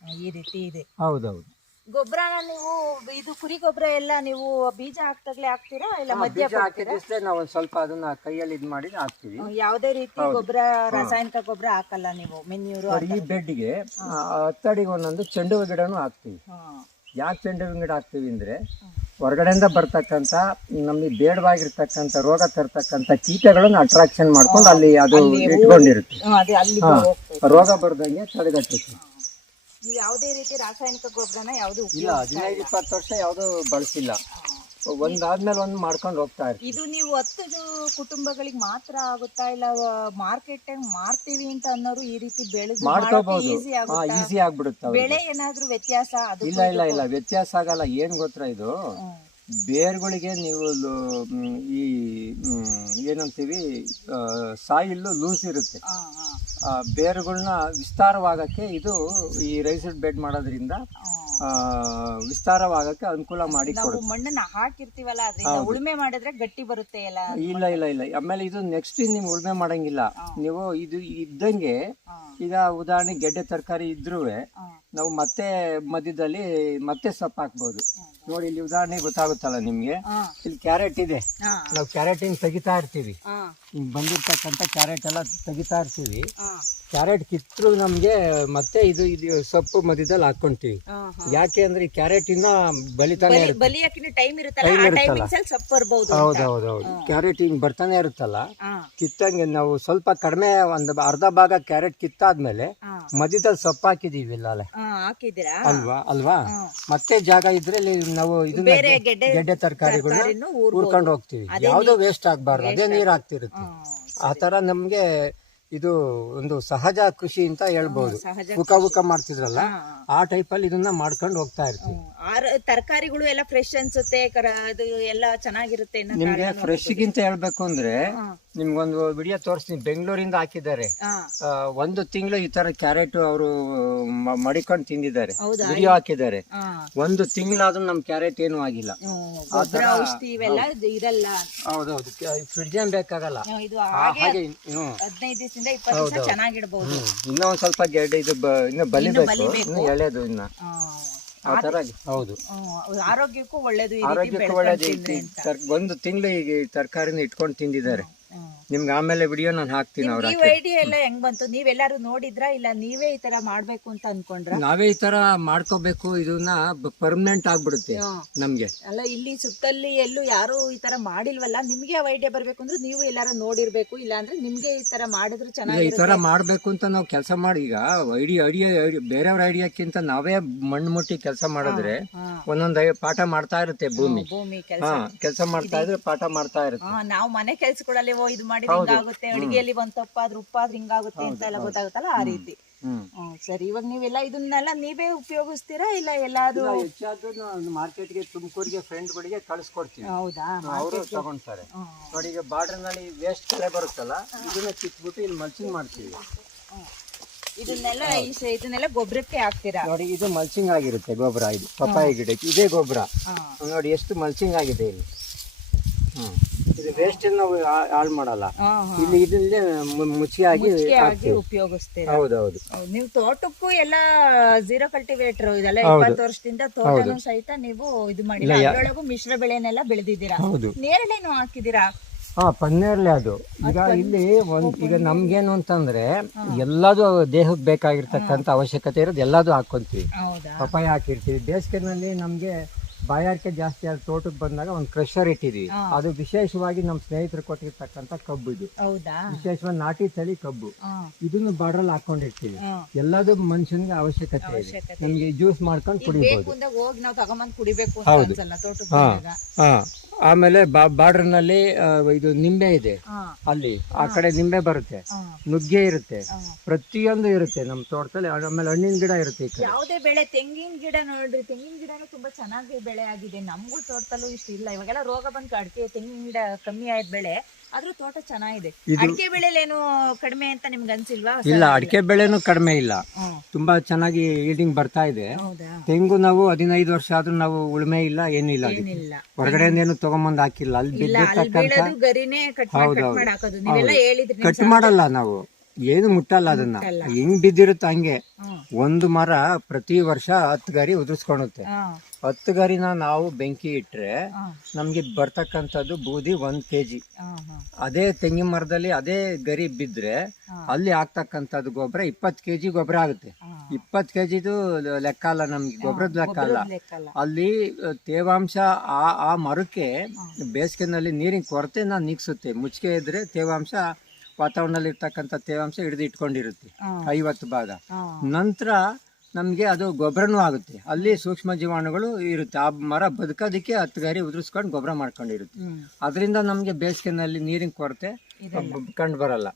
ಈ ರೀತಿ ಇದೆ. ಹೌದೌದು. ಗೊಬ್ಬರನ ನೀವು ಇದು ಕುರಿ ಗೊಬ್ಬರ ಎಲ್ಲ ನೀವು ಬೀಜ ಹಾಕ್ದಾಗ್ಲೇ ಹಾಕ್ತೀರಾ ಇಲ್ಲ ಮಧ್ಯ ಹಾಕಿದ್ರೆ ನಾವು ಒಂದು ಸ್ವಲ್ಪ ಅದನ್ನ ಕೈಯಲ್ಲಿ ಇದು ಮಾಡಿ ಹಾಕ್ತೀವಿ. ಯಾವುದೇ ರೀತಿ ಗೊಬ್ಬರ, ರಾಸಾಯನಿಕ ಗೊಬ್ಬರ ಹಾಕಲ್ಲ ನೀವು. ಮೆನ್ಯೂರು ಈ ಬೆಡ್ಗೆ 10 ಅಡಿಗೆ ಒಂದೊಂದು ಚೆಂಡು ಹೂವಿನ ಗಿಡನೂ ಹಾಕ್ತೀವಿ. ಯಾಕೆ ಚೆಂಡು ಹೂವಿನ ಗಿಡ ಹಾಕ್ತೀವಿ ಅಂದರೆ, ಹೊರಗಡೆಯಿಂದ ಬರ್ತಕ್ಕಂಥ ನಮಗೆ ಬೇಡವಾಗಿರ್ತಕ್ಕಂಥ ರೋಗ ತರ್ತಕ್ಕಂಥ ಕೀಟಗಳನ್ನು ಅಟ್ರಾಕ್ಷನ್ ಮಾಡ್ಕೊಂಡು ಅಲ್ಲಿ ಅದು ಇಟ್ಕೊಂಡಿರುತ್ತೆ, ರೋಗ ಬರ್ದಂಗೆ ತಡೆಗಟ್ಟುತ್ತೆ. ನೀವು ಯಾವುದೇ ರೀತಿ ರಾಸಾಯನಿಕ ಗೊಬ್ಬರನ ಯಾವುದು ಇಲ್ಲ, 15-20 ವರ್ಷ ಯಾವುದು ಬಳಸಿಲ್ಲ. ಒಂದಾದ್ಮೇಲೆ ಒಂದು ಮಾಡ್ಕೊಂಡು ಹೋಗ್ತಾ ಇರ್ತೀವಿ. ಇದು ನೀವು 10 ಕುಟುಂಬಗಳಿಗೆ ಮಾತ್ರ ಆಗುತ್ತಾ, ಇಲ್ಲ ಮಾರ್ಕೆಟ್ ಮಾರ್ತೀವಿ ಅಂತ ಅನ್ನೋರು ಈ ರೀತಿ ಬೆಳೆದು ಮಾಡ್ಕೋಬಹುದು, ಈಸಿ ಆಗ್ಬಿಡುತ್ತೆ. ಬೆಳೆ ಏನಾದ್ರೂ ವ್ಯತ್ಯಾಸ? ಇಲ್ಲ ವ್ಯತ್ಯಾಸ ಆಗಲ್ಲ. ಏನ್ ಗೊತ್ತಾ, ಇದು ಬೇರ್ಗಳಿಗೆ ನೀವು ಈ ಏನಂತೀವಿ, ಸಾಯಿಲ್ ಲೂಸ್ ಇರುತ್ತೆ. ಬೇರುಗಳನ್ನ ವಿಸ್ತಾರವಾಗಕ್ಕೆ ಇದು ಈ ರೈಸ್ಡ್ ಬೆಡ್ ಮಾಡೋದ್ರಿಂದ ವಿಸ್ತಾರವಾಗಕ್ಕೆ ಅನುಕೂಲ ಮಾಡಿ ಕೊಡುತ್ತೆ. ಮಣ್ಣನ್ನ ಹಾಕಿರ್ತೀವಲ್ಲ, ಅದರಿಂದ ಉಳುಮೆ ಮಾಡಿದ್ರೆ ಗಟ್ಟಿ ಬರುತ್ತೆ ಎಲ್ಲ. ಇಲ್ಲ. ಆಮೇಲೆ ಇದು ನೆಕ್ಸ್ಟ್ ನೀವು ಉಳುಮೆ ಮಾಡಂಗಿಲ್ಲ. ನೀವು ಇದು ಇದ್ದಂಗೆ, ಈಗ ಉದಾಹರಣೆ ಗೆಡ್ಡೆ ತರಕಾರಿ ಇದ್ರೂ ನಾವು ಮತ್ತೆ ಮಧ್ಯದಲ್ಲಿ ಮತ್ತೆ ಸೊಪ್ಪು ಹಾಕ್ಬೋದು. ನೋಡಿ, ಇಲ್ಲಿ ಉದಾಹರಣೆ ಗೊತ್ತಾಗುತ್ತಲ್ಲ ನಿಮ್ಗೆ, ಇಲ್ಲಿ ಕ್ಯಾರೆಟ್ ಇದೆ, ನಾವು ಕ್ಯಾರೆಟ್ ಹಿಂಗ್ ತೆಗಿತಾ ಇರ್ತೀವಿ, ಹಿಂಗ್ ಬಂದಿರ್ತಕ್ಕಂಥ ಕ್ಯಾರೆಟ್ ಎಲ್ಲ ತೆಗಿತಾ ಇರ್ತೀವಿ. ಕ್ಯಾರೆಟ್ ಕಿತ್ತರು ನಮ್ಗೆ ಮತ್ತೆ ಇದು ಸೊಪ್ಪು ಮಧ್ಯದಲ್ಲಿ ಹಾಕೊಂತೀವಿ. ಯಾಕೆ ಅಂದ್ರೆ ಈ ಕ್ಯಾರೆಟ್ ಇನ್ನ ಬಲಿತಾನೆ ಹೌದೌದು, ಕ್ಯಾರೆಟ್ ಹಿಂಗ್ ಬರ್ತಾನೆ ಇರುತ್ತಲ್ಲ, ಕಿತ್ತಂಗೆ ನಾವು ಸ್ವಲ್ಪ ಕಡಿಮೆ ಒಂದು ಅರ್ಧ ಭಾಗ ಕ್ಯಾರೆಟ್ ಕಿತ್ತಾದ್ಮೇಲೆ ಮಧ್ಯದಲ್ಲಿ ಸೊಪ್ಪು ಹಾಕಿದೀವಿ ಇಲ್ಲ ಅಲ್ವಾ. ಮತ್ತೆ ಜಾಗ ಇದ್ರೆ ನಾವು ಇದನ್ನ ಗೆಡ್ಡೆ ತರಕಾರಿಗಳನ್ನ ಊರ್ಕೊಂಡು ಹೋಗ್ತೀವಿ. ಯಾವ್ದೋ ವೇಸ್ಟ್ ಆಗ್ಬಾರ್ದು, ಅದೇ ನೀರ್ ಹಾಕ್ತಿರುತ್ತೆ. ಆ ತರ ನಮ್ಗೆ ಇದು ಒಂದು ಸಹಜ ಕೃಷಿ ಅಂತ ಹೇಳ್ಬಹುದು. ಉಕ ಮಾಡ್ತಿದ್ರಲ್ಲ, ಆ ಟೈಪ್ ಅಲ್ಲಿ ಇದನ್ನ ಮಾಡ್ಕೊಂಡು ಹೋಗ್ತಾ ಇರ್ತೀವಿ. ತರಕಾರಿಗಳು ಎಲ್ಲ ಫ್ರೆಶ್ ಅನ್ಸುತ್ತೆ, ಅದು ಎಲ್ಲ ಚೆನ್ನಾಗಿರುತ್ತೆ. ನಿಮ್ಗೆ ಫ್ರೆಶ್ ಗಿಂತ ಹೇಳ್ಬೇಕು ಅಂದ್ರೆ, ನಿಮ್ಗೊಂದು ವಿಡಿಯೋ ತೋರಿಸ್ತೀನಿ. ಬೆಂಗಳೂರಿಂದ ಹಾಕಿದ್ದಾರೆ, 1 ತಿಂಗಳು ಈ ತರ ಕ್ಯಾರೆಟ್ ಅವರು ಮಡಿಕೊಂಡು ತಿಂದಿದ್ದಾರೆ, ವಿಡಿಯೋ ಹಾಕಿದ್ದಾರೆ. 1 ತಿಂಗಳಾದ್ರೂ ನಮ್ ಕ್ಯಾರೆಟ್ ಏನು ಆಗಿಲ್ಲ. ಹೌದೌದು, ಫ್ರಿಡ್ಜ್ ಏನ್ ಬೇಕಾಗಲ್ಲ. ಹಾಗೆ 15 ದಿವಸದಿಂದ 20 ದಿವಸ ಚೆನ್ನಾಗಿಡಬಹುದು. ಇನ್ನೂ ಒಂದ್ ಸ್ವಲ್ಪ ಗೆಡ್ಡೆ ಇದು ಇನ್ನು ಬಲಿಬೇಕು, ಇನ್ನು ಎಳೆದು ಇನ್ನ ಆ ತರ. ಹೌದು, ಆರೋಗ್ಯಕ್ಕೂ ಒಳ್ಳೇದು. 1 ತಿಂಗಳು ಈಗ ತರಕಾರಿನ ಇಟ್ಕೊಂಡು ತಿಂದಿದ್ದಾರೆ. ನಿಮ್ಗೆ ಆಮೇಲೆ ವಿಡಿಯೋ ನಾನು ಹಾಕ್ತೀನಿ. ಅವ್ರ ಐಡಿಯಾ ಎಲ್ಲ ಹೆಂಗ್ ಬಂತು? ನೀವೆಲ್ಲಾರು ನೋಡಿದ್ರಾ, ಇಲ್ಲ ನೀವೇ ಈ ತರ ಮಾಡ್ಬೇಕು ಅಂತ ಅನ್ಕೊಂಡ್ರ? ನಾವೇ ಈ ತರ ಮಾಡ್ಕೋಬೇಕು, ಇದನ್ನ ಪರ್ಮನೆಂಟ್ ಆಗ್ಬಿಡುತ್ತೆ ನಮ್ಗೆ. ಅಲ್ಲ, ಇಲ್ಲಿ ಸುತ್ತಲ್ಲಿ ಎಲ್ಲೂ ಯಾರು ಈ ತರ ಮಾಡಿಲ್ವಲ್ಲ, ನಿಮ್ಗೆ ಐಡಿಯಾ ಬರ್ಬೇಕು ಅಂದ್ರೆ ನೀವು ಎಲ್ಲಾರು ನೋಡಿರ್ಬೇಕು, ಇಲ್ಲ ಅಂದ್ರೆ ನಿಮ್ಗೆ ಈ ತರ ಮಾಡಿದ್ರು ಚೆನ್ನಾಗಿ. ಈ ತರ ಮಾಡ್ಬೇಕು ಅಂತ ನಾವು ಕೆಲಸ ಮಾಡಿ, ಈಗ ಐಡಿಯಾ ಬೇರೆಯವ್ರ ಐಡಿಯಾಕ್ಕಿಂತ ನಾವೇ ಮಣ್ಣು ಮುಟ್ಟಿ ಕೆಲಸ ಮಾಡಿದ್ರೆ ಒಂದೊಂದ್ ಪಾಠ ಮಾಡ್ತಾ ಇರುತ್ತೆ ಭೂಮಿ. ಕೆಲಸ ಮಾಡ್ತಾ ಇದ್ರೆ ಪಾಠ ಮಾಡ್ತಾ ಇರುತ್ತೆ. ನಾವು ಮನೆ ಕೆಲ್ಸಗಳಲ್ಲಿ ಇದು ಮಾಡಿದ್ರೆ ಹಿಂಗಾಗುತ್ತೆ, ಅಡಿಗೆಯಲ್ಲಿ ಒಂದ್ ತಪ್ಪಾದ್ರೆ ಉಪ್ಪಾದ್ರೆ ಹಿಂಗಾಗುತ್ತೆ ಅಂತ ಎಲ್ಲ ಗೊತ್ತಾಗುತ್ತಲ್ಲ, ಆ ರೀತಿ. ಸರಿ, ಇವಾಗ ನೀವೆಲ್ಲ ಇದನ್ನೆಲ್ಲ ನೀವೇ ಉಪಯೋಗಿಸ್ತೀರಾ, ಇಲ್ಲ ಎಲ್ಲಾದ್ರೂ ಮಾರ್ಕೆಟ್ಗೆ, ತುಮಕೂರಿಗೆ ಫ್ರೆಂಡ್ಗಳಿಗೆ ಕಳಿಸ್ಕೊಡ್ತೀವಿ. ಹೌದಾ? ಅವರು ತಗೊಂಡ್ತಾರೆ. ನೋಡಿ, ಈಗ ಬಾರ್ಡರ್ ನಲ್ಲಿ ವೇಸ್ಟ್ ಕಲೆ ಬರುತ್ತಲ್ಲ, ಇದನ್ನ ಕಿತ್ಬಿಟ್ಟು ಇಲ್ಲಿ ಮಲ್ಚಿಂಗ್ ಮಾಡ್ತೀವಿ. ಇದನ್ನೆಲ್ಲ ಗೊಬ್ಬರಕ್ಕೆ ಹಾಕ್ತೀರಾ? ನೋಡಿ, ಇದು ಮಲ್ಚಿಂಗ್ ಆಗಿರುತ್ತೆ ಗೊಬ್ಬರ. ಇದು ಪಪ್ಪಾಯಿ ಗಿಡಕ್ಕೆ ಇದೇ ಗೊಬ್ಬರ. ನೋಡಿ ಎಷ್ಟು ಮಲ್ಚಿಂಗ್ ಆಗಿದೆ ಇಲ್ಲಿ. ಇದು ವೇಸ್ಟ್ ನಾವು ಹಾಳು ಮಾಡಲ್ಲ, ಇಲ್ಲಿ ಇದನ್ನೇ ಮುಚ್ಚಿಯಾಗಿ ಉಪಯೋಗಿಸ್ತೀರಾ? ಹೌದೌದು. ನೀವು ತೋಟಕ್ಕೂ ಎಲ್ಲ 0 ಕಲ್ಟಿವೇಟರ್ ಇದೆಲ್ಲ 20 ವರ್ಷದಿಂದ ತೋಟನೂ ಸಹಿತ ನೀವು ಇದು ಮಾಡಿಲ್ಲ, ಅದರೊಳಗೂ ಮಿಶ್ರ ಬೆಳೆನೆಲ್ಲ ಬೆಳೆದಿದ್ದೀರಾ. ನೇರಳೆನೂ ಹಾಕಿದ್ದೀರಾ? ಪನ್ನೇರಳೆ. ಅದು ಈಗ ಇಲ್ಲಿ ಈಗ ನಮ್ಗೇನು ಅಂತಂದ್ರೆ, ಎಲ್ಲದೂ ದೇಹಕ್ಕೆ ಬೇಕಾಗಿರ್ತಕ್ಕಂಥ ಅವಶ್ಯಕತೆ ಇರೋದು ಎಲ್ಲದೂ ಹಾಕೊಂತೀವಿ. ಪಪ್ಪಾಯ ಹಾಕಿರ್ತೀವಿ. ಬೇಸಿಗೆನಲ್ಲಿ ನಮ್ಗೆ ಬಾಯಾರಿಕೆ ಜಾಸ್ತಿ ಆದ ತೋಟಕ್ಕೆ ಬಂದಾಗ ಒಂದು ಕ್ರಷರ್ ಇಟ್ಟಿದ್ವಿ. ಹಾ. ಅದು ವಿಶೇಷವಾಗಿ ನಮ್ಮ ಸ್ನೇಹಿತರು ಕೊಟ್ಟಿರ್ತಕ್ಕಂಥ ಕಬ್ಬು ಇದು, ಹೌದಾ? ವಿಶೇಷವಾಗಿ ನಾಟಿ ತಳಿ ಕಬ್ಬು. ಹಾ, ಇದನ್ನು ಬಾರ್ಡ್ರಲ್ಲಿ ಹಾಕೊಂಡಿರ್ತೀವಿ. ಹಾ. ಎಲ್ಲದೂ ಮನುಷ್ಯನಿಗೆ ಅವಶ್ಯಕತೆ ಇದೆ. ಅವಶ್ಯಕತೆ. ನಮ್ಗೆ ಜ್ಯೂಸ್ ಮಾಡ್ಕೊಂಡು ಈಗ ಬೇಕು ಕುಡಿಬಹುದು. ಅಂದಾಗ ಹೋಗಿ ನಾವು ತಗೊಂಬಂದ್ ಕುಡಿಬೇಕು ಅಂತ ಹೌದು. ಅನ್ಸಲ್ಲ ತೋಟಕ್ಕೆ ಹಾ. ಬಂದಾಗ. ಹಾ, ಆಮೇಲೆ ಬಾರ್ಡರ್ನಲ್ಲಿ ಇದು ನಿಂಬೆ ಇದೆ, ಹಾ, ಅಲ್ಲಿ ಆ ಕಡೆ ನಿಂಬೆ ಬರುತ್ತೆ, ಹಾ, ನುಗ್ಗೆ ಇರುತ್ತೆ, ಹಾ. ಪ್ರತಿಯೊಂದು ಇರುತ್ತೆ ನಮ್ಮ ತೋಟದಲ್ಲಿ. ಆಮೇಲೆ ಹಣ್ಣಿನ ಗಿಡ ಇರುತ್ತೆ ಈ ಕಡೆ. ಯಾವುದೇ ಬೆಳೆ, ತೆಂಗಿನ ಗಿಡ ನೋಡ್ರಿ, ತೆಂಗಿನ ಗಿಡನೂ ತುಂಬಾ ಚೆನ್ನಾಗಿ ಬೆಳೆ ಆಗಿದೆ. ನಮಗೂ ತೋಟದಲ್ಲೂ ಇಷ್ಟು ಇಲ್ಲ. ಇವಾಗೆಲ್ಲ ರೋಗ ಬಂದು ಅಡಿಕೆ ತೆಂಗಿನ ಗಿಡ ಕಮ್ಮಿ ಆಯ್ತು ಬೆಳೆ, ಆದ್ರೂ ತೋಟ ಚೆನ್ನಾಗಿದೆ. ಅಡಿಕೆ ಬೆಳೆಲೇನು ಕಡಿಮೆ ಅಂತ ನಿಮ್ಗೆ ಅನ್ಸಿಲ್ವಾ? ಇಲ್ಲ, ಅಡಿಕೆ ಬೆಳೆನೂ ಕಡಿಮೆ ಇಲ್ಲ, ಹ್ಮ್. ತುಂಬಾ ಚೆನ್ನಾಗಿ ಈಲ್ಡಿಂಗ್ ಬರ್ತಾ ಇದೆ. ಹೌದಾ? ತೆಂಗು ನಾವು 15 ವರ್ಷ ಆದ್ರೂ ನಾವು ಉಳುಮೆ ಇಲ್ಲ, ಏನಿಲ್ಲ, ಅದಕ್ಕೆ ಏನಿಲ್ಲ. ಹೊರಗಡೆಯಿಂದ ಏನು ತಗೊಂಬಂದ್ ಹಾಕಿಲ್ಲ. ಅಲ್ಲಿ ಇಲ್ಲ, ಅಲ್ಲಿ ಬಿದ್ದಿರ್ತಕ್ಕಂಥ ಬೀಳೋದು ಗರಿನೇ ಕಟ್ ಮಾಡಿ ಹಾಕೋದು. ನೀವೆಲ್ಲ ಹೇಳಿದ್ರಿ. ಕಟ್ ಮಾಡಲ್ಲ ನಾವು, ಏನು ಮುಟ್ಟಲ್ಲ ಅದನ್ನ. ಮುಟ್ಟಲ್ಲ. ಹೆಂಗ್ ಬಿದ್ದಿರುತ್ತೆ ಹಂಗೆ. ಹ್ಮ್. ಒಂದು ಮರ ಪ್ರತಿ ವರ್ಷ 10 ಗರಿ ಉದುರಿಸ್ಕೊಳುತ್ತೆ. ಹಾ, 10 ಗರಿನ ನಾವು ಬೆಂಕಿ ಇಟ್ರೆ ಹಾ, ನಮ್ಗೆ ಬರ್ತಕ್ಕಂಥದ್ದು ಬೂದಿ 1 kg. ಹಾ, ಹಾ, ಅದೇ ತೆಂಗಿನ ಮರದಲ್ಲಿ ಅದೇ ಗರಿ ಬಿದ್ರೆ ಹಾ. ಅಲ್ಲಿ ಆಗ್ತಕ್ಕಂಥದ್ದು ಗೊಬ್ಬರ 20 kg ಗೊಬ್ಬರ ಆಗುತ್ತೆ. ಹಾ. 20 kgದು ಲೆಕ್ಕ ಅಲ್ಲ, ನಮ್ಗೆ ಗೊಬ್ಬರದ ಲೆಕ್ಕ ಅಲ್ಲ. ಗೊಬ್ರದ್ ಲೆಕ್ಕಲ್ಲ. ಅಲ್ಲಿ ತೇವಾಂಶ ಆ ಮರಕ್ಕೆ ಬೇಸಿಗೆನಲ್ಲಿ ನೀರಿನ ಕೊರತೆನ ನೀಗಿಸುತ್ತೆ. ಮುಚ್ಚಿಗೆ ಇದ್ರೆ ತೇವಾಂಶ, ವಾತಾವರಣದಲ್ಲಿ ಇರ್ತಕ್ಕಂಥ ತೇವಾಂಶ ಹಿಡಿದು ಇಟ್ಕೊಂಡಿರುತ್ತೆ ಹಾ. 50 ಭಾಗ. ಹಾ. ನಂತರ ನಮಗೆ ಅದು ಗೊಬ್ಬರನೂ ಆಗುತ್ತೆ. ಅಲ್ಲಿ ಸೂಕ್ಷ್ಮ ಜೀವಾಣುಗಳು ಇರುತ್ತೆ. ಆ ಮರ ಬದುಕೋದಕ್ಕೆ 10 ಗರಿ ಉದುರಿಸ್ಕೊಂಡು ಗೊಬ್ಬರ ಮಾಡ್ಕೊಂಡಿರುತ್ತೆ. ಹ್ಮ್. ಅದರಿಂದ ನಮಗೆ ಬೇಸಿಗೆನಲ್ಲಿ ನೀರಿನ ಕೊರತೆ ಕಂಡು ಬರಲ್ಲ.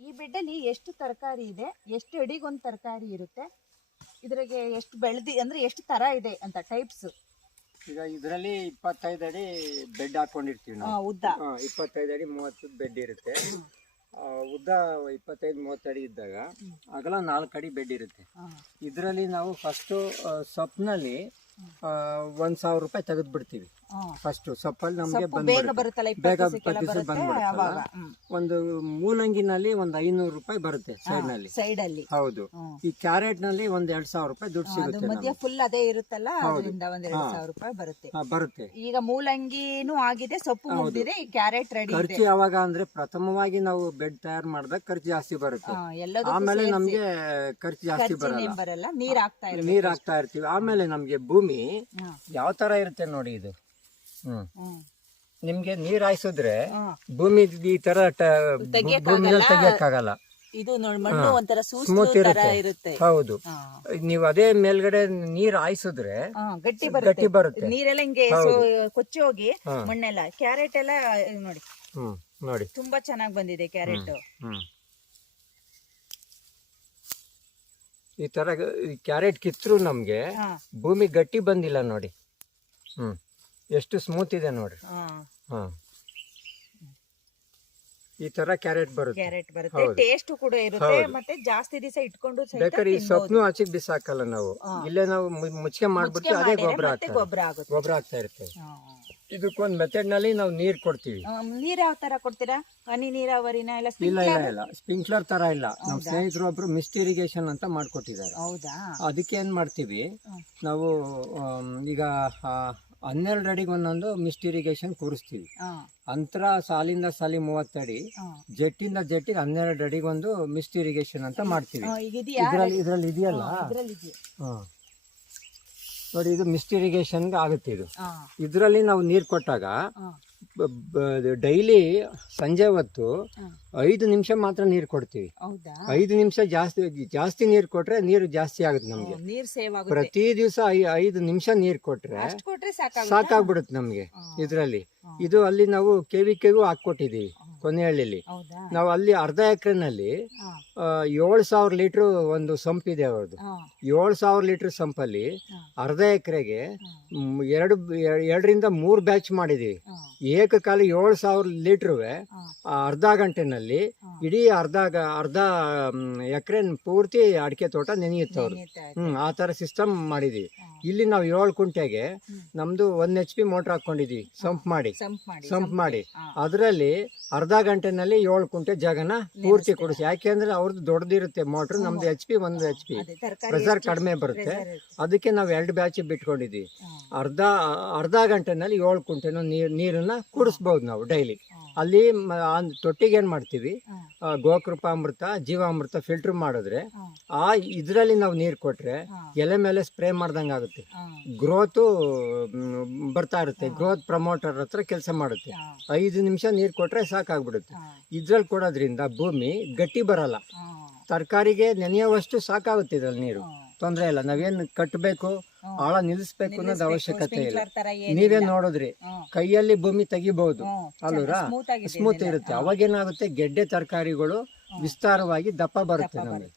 ಈ ಬೆಡ್ಡಲ್ಲಿ ಎಷ್ಟು ತರಕಾರಿ ಇದೆ, ಎಷ್ಟು ಅಡಿಗೊಂದು ತರಕಾರಿ ಇರುತ್ತೆ, ಇದ್ರಿಗೆ ಎಷ್ಟು ಬೆಳೆದಿ ಅಂದ್ರೆ ಎಷ್ಟು ತರ ಇದೆ ಅಂತ ಟೈಪ್ಸ್? ಈಗ ಇದರಲ್ಲಿ 25 ಅಡಿ ಬೆಡ್ ಹಾಕೊಂಡಿರ್ತೀವಿ ನಾವು. ಉದ್ದ 25 ಅಡಿ 30 ಬೆಡ್ ಇರುತ್ತೆ. ಉದ್ದ 25-30 ಅಡಿ ಇದ್ದಾಗ ಅಗಲ 4 ಅಡಿ ಬೆಡ್ ಇರುತ್ತೆ. ಇದರಲ್ಲಿ ನಾವು ಫಸ್ಟು ಸೊಪ್ಪಿನಲ್ಲಿ 1,000 ರೂಪಾಯಿ ತೆಗೆದು ಬಿಡ್ತೀವಿ. ಫಸ್ಟ್ ಸೊಪ್ಪಲ್ಲಿ ನಮಗೆ ಬೇಗ ಬರುತ್ತಲ್ಲ, ಬೇಗ 20 ದಿವಸಕ್ಕೆಲ್ಲ ಬರುತ್ತೆ ಬಂದ್ಬಿಡುತ್ತಲ್ಲ. ಅವಾಗ. ಒಂದು ಮೂಲಂಗಿನಲ್ಲಿ ಒಂದು 500 ರೂಪಾಯಿ ಬರುತ್ತೆ ಸೈಡ್ ನಲ್ಲಿ. ಸೈಡ್ ಅಲ್ಲಿ. ಹೌದು. ಈ ಕ್ಯಾರೆಟ್ ನಲ್ಲಿ ಒಂದ್ 2,000 ರೂಪಾಯಿ ದುಡ್ಡು ಅದು ಸಿಗುತ್ತೆ ಮಧ್ಯ ನಮ್ಗೆ. ಫುಲ್ ಅದೇ ಇರುತ್ತಲ್ಲ, ಅದರಿಂದ ಒಂದ್ 2,000 ರೂಪಾಯಿ ಬರುತ್ತೆ. ಬರುತ್ತೆ. ಈಗ ಮೂಲಂಗಿನೂ ಆಗಿದೆ, ಸೊಪ್ಪು ಮುಗ್ದಿದೆ, ಈ ಕ್ಯಾರೆಟ್ ರೆಡಿ ಇದೆ. ಖರ್ಚು ಯಾವಾಗ ಅಂದ್ರೆ ಪ್ರಥಮವಾಗಿ ನಾವು ಬೆಡ್ ತಯಾರು ಮಾಡಿದಾಗ ಖರ್ಚು ಜಾಸ್ತಿ ಬರುತ್ತೆ. ಎಲ್ಲದಕ್ಕೂ ಆಮೇಲೆ ನಮ್ಗೆ ಖರ್ಚು ಜಾಸ್ತಿ ಬರಲ್ಲ. ಬರಲ್ಲ, ನೀರ್ ಹಾಕ್ತಾ ಇರ್ಬೇಕು. ನೀರ್ ಹಾಕ್ತಾ ಇರ್ತೀವಿ. ಆಮೇಲೆ ನಮ್ಗೆ ಭೂಮಿ ಹ್ಮ್. ಯಾವ ತರ ಇರುತ್ತೆ ನೋಡಿ ಇದು. ಹ್ಮ್. ನಿಮ್ಗೆ ನೀರ್ ಹಾಯಿಸಿದ್ರೆ ಹ್ಮ್. ಭೂಮಿ ಈ ತರ ಭೂಮಿಯಲ್ಲಿ ತೆಗಿಯಕ್ಕಾಗಲ್ಲ. ಇದು ನೋಡಿ ಮಣ್ಣು ಒಂಥರ ಸ್ಮೂತ್ ಸೂಸ್ಮೂತ್ ತರ ಇರುತ್ತೆ. ಇರುತ್ತೆ. ಹೌದು. ನೀವು ಅದೇ ಮೇಲ್ಗಡೆ ನೀರ್ ಹಾಯಿಸಿದ್ರೆ ಗಟ್ಟಿ ಗಟ್ಟಿ ಬರುತ್ತೆ. ನೀರೆಲ್ಲ ಹಿಂಗೆ ಕೊಚ್ಚಿ ಹೋಗಿ ಮಣ್ಣೆಲ್ಲ. ಕ್ಯಾರೆಟ್ ಎಲ್ಲ ನೋಡಿ ನೋಡಿ ತುಂಬಾ ಚೆನ್ನಾಗಿ ಬಂದಿದೆ ಕ್ಯಾರೆಟ್. ಈ ತರ ಕ್ಯಾರೆಟ್ ಕಿತ್ತರು ನಮ್ಗೆ ಭೂಮಿ ಗಟ್ಟಿ ಬಂದಿಲ್ಲ ನೋಡಿ. ಎಷ್ಟು ಸ್ಮೂತ್ ಇದೆ ನೋಡ್ರಿ. ಈ ತರ ಕ್ಯಾರೆಟ್ ಬರುತ್ತೆ. ಕ್ಯಾರೆಟ್ ಬರುತ್ತೆ, ಟೇಸ್ಟ್ ಕೂಡ ಇರುತ್ತೆ, ಮತ್ತೆ ಜಾಸ್ತಿ ದಿವಸ ಇಟ್ಕೊಂಡು ಬೇಕಾದ್ರೆ ಈ ಸೊಪ್ಪು ಆಚೆಗೆ ಬಿಸಾಕಲ್ಲ ನಾವು. ಇಲ್ಲೇ ನಾವು ಮುಚ್ಚಿಗೆ ಮಾಡ್ಬಿಟ್ಟು ಅದೇ ಗೊಬ್ಬರ ಆಗುತ್ತೆ. ಗೊಬ್ಬರ ಆಗ್ತಾ ಇರ್ತೇವೆ. ಇದಕ್ಕೊಂದು ಮೆಥಡ್ ನಲ್ಲಿ ನಾವು ನೀರ್ ಕೊಡ್ತೀವಿ. ನೀರ್ ಯಾವ ತರ ಕೊಡ್ತೀರಾ? ಹನಿ ನೀರಾವರಿನ ಇಲ್ಲ? ಇಲ್ಲ ಸ್ಪ್ರಿಂಕ್ಲರ್ ತರ ಇಲ್ಲ. ನಮ್ಮ ಸ್ನೇಹಿತರು ಒಬ್ರು ಮಿಸ್ಟ್ ಇರಿಗೇಷನ್ ಅಂತ ಮಾಡ್ಕೊಟ್ಟಿದ್ದಾರೆ. ಹೌದಾ? ಅದಕ್ಕೆ ಏನ್ ಮಾಡ್ತೀವಿ ನಾವು, ಈಗ 12 ಅಡಿಗೆ ಒಂದೊಂದು ಮಿಸ್ಟ್ ಇರಿಗೇಷನ್ ಕೂರಿಸ್ತೀವಿ. ಅಂತರ ಸಾಲಿಂದ ಸಾಲಿ 30 ಅಡಿ, ಜೆಟ್ಟಿಂದ ಜೆಟ್ಟಿಗೆ 12 ಅಡಿಗೊಂದು ಮಿಸ್ಟ್ ಇರಿಗೇಷನ್ ಅಂತ ಮಾಡ್ತೀವಿ. ಇದ್ರಲ್ಲಿ ಇದೆಯಲ್ಲ ನೋಡಿ, ಇದು ಮಿಸ್ಟ್ ಇರಿಗೇಷನ್ಗೆ ಆಗುತ್ತೆ. ಇದು ಇದರಲ್ಲಿ ನಾವು ನೀರು ಕೊಟ್ಟಾಗ ಡೈಲಿ ಸಂಜೆ ಹೊತ್ತು 5 ನಿಮಿಷ ಮಾತ್ರ ನೀರು ಕೊಡ್ತೀವಿ. 5 ನಿಮಿಷ ಜಾಸ್ತಿ ನೀರು ಕೊಟ್ರೆ ನೀರು ಜಾಸ್ತಿ ಆಗುತ್ತೆ ನಮ್ಗೆ. ಪ್ರತಿ ದಿವಸ 5 ನಿಮಿಷ ನೀರು ಕೊಟ್ರೆ ಸಾಕಾಗ್ಬಿಡುತ್ತೆ ನಮ್ಗೆ. ಇದ್ರಲ್ಲಿ ಇದು ಅಲ್ಲಿ ನಾವು ಕೆವಿಕೆಗೂ ಹಾಕೊಟ್ಟಿದೀವಿ ಕೊನೆಹಳ್ಳಿಲಿ. ನಾವು ಅಲ್ಲಿ ಅರ್ಧ ಎಕರೆನಲ್ಲಿ 7,000 ಲೀಟರ್ ಒಂದು ಸಂಪ್ ಇದೆ ಅವ್ರದ್ದು. 7,000 ಲೀಟರ್ ಸಂಪಲ್ಲಿ ಅರ್ಧ ಎಕರೆಗೆ 2ರಿಂದ 3 ಬ್ಯಾಚ್ ಮಾಡಿದೀವಿ. ಏಕಕಾಲ 7,000 ಲೀಟರ್ ಅರ್ಧ ಗಂಟೆನಲ್ಲಿ ಇಡೀ ಅರ್ಧ ಎಕರೆ ಪೂರ್ತಿ ಅಡಿಕೆ ತೋಟ ನೆನೆಯುತ್ತೆ ಅವ್ರು. ಆ ತರ ಸಿಸ್ಟಮ್ ಮಾಡಿದೀವಿ. ಇಲ್ಲಿ ನಾವು 7 ಕುಂಟೆಗೆ ನಮ್ದು 1 HP ಮೋಟರ್ ಹಾಕೊಂಡಿದೀವಿ ಸಂಪ್ ಮಾಡಿ. ಅದರಲ್ಲಿ ಅರ್ಧ ಗಂಟೆನಲ್ಲಿ 7 ಕುಂಟೆ ಜಾಗನ ಪೂರ್ತಿ ಕೊಡಿಸಿ. ಯಾಕೆಂದ್ರೆ ಅವ್ರದ್ದು ದೊಡ್ಡದಿರುತ್ತೆ ಮೋಟರ್, ನಮ್ದು HP 1 HP ಪ್ರೆಷರ್ ಕಡಿಮೆ ಬರುತ್ತೆ. ಅದಕ್ಕೆ ನಾವು 2 ಬ್ಯಾಚ್ ಬಿಟ್ಕೊಂಡಿದೀವಿ. ಅರ್ಧ ಗಂಟೆನಲ್ಲಿ 7 ಕುಂಟೆನೂ ನೀರನ್ನ ಕುಡಿಸ್ಬಹುದು ನಾವು ಡೈಲಿ. ಅಲ್ಲಿ ತೊಟ್ಟಿಗೆ ಏನ್ ಮಾಡ್ತೀವಿ, ಗೋಕೃಪಾಮೃತ ಜೀವಾಮೃತ ಫಿಲ್ಟರ್ ಮಾಡಿದ್ರೆ ಆ ಇದ್ರಲ್ಲಿ ನಾವು ನೀರು ಕೊಟ್ರೆ ಎಲೆ ಮೇಲೆ ಸ್ಪ್ರೇ ಮಾಡ್ದಂಗೆ ಆಗುತ್ತೆ. ಗ್ರೋತು ಬರ್ತಾ ಇರುತ್ತೆ. ಗ್ರೋತ್ ಪ್ರಮೋಟರ್ ಹತ್ರ ಕೆಲಸ ಮಾಡುತ್ತೆ. 5 ನಿಮಿಷ ನೀರು ಕೊಟ್ರೆ ಸಾಕಾಗ್ಬಿಡುತ್ತೆ. ಇದ್ರಲ್ಲಿ ಕೊಡೋದ್ರಿಂದ ಭೂಮಿ ಗಟ್ಟಿ ಬರಲ್ಲ. ತರಕಾರಿಗೆ ನೆನೆಯುವಷ್ಟು ಸಾಕಾಗುತ್ತೆ ಇದ್ರಲ್ಲಿ ನೀರು. ತೊಂದರೆ ಇಲ್ಲ. ನಾವೇನು ಕಟ್ಟಬೇಕು, ಆಳ ನಿಲ್ಲಿಸ್ಬೇಕು ಅನ್ನೋದು ಅವಶ್ಯಕತೆ ಇಲ್ಲ. ನೀವೇ ನೋಡಿದ್ರಿ, ಕೈಯಲ್ಲಿ ಭೂಮಿ ತೆಗಿಬಹುದು ಅಲ್ವರಾ, ಸ್ಮೂತ್ ಇರುತ್ತೆ. ಅವಾಗೇನಾಗುತ್ತೆ, ಗೆಡ್ಡೆ ತರಕಾರಿಗಳು ವಿಸ್ತಾರವಾಗಿ ದಪ್ಪ ಬರುತ್ತೆ ನಮಗೆ.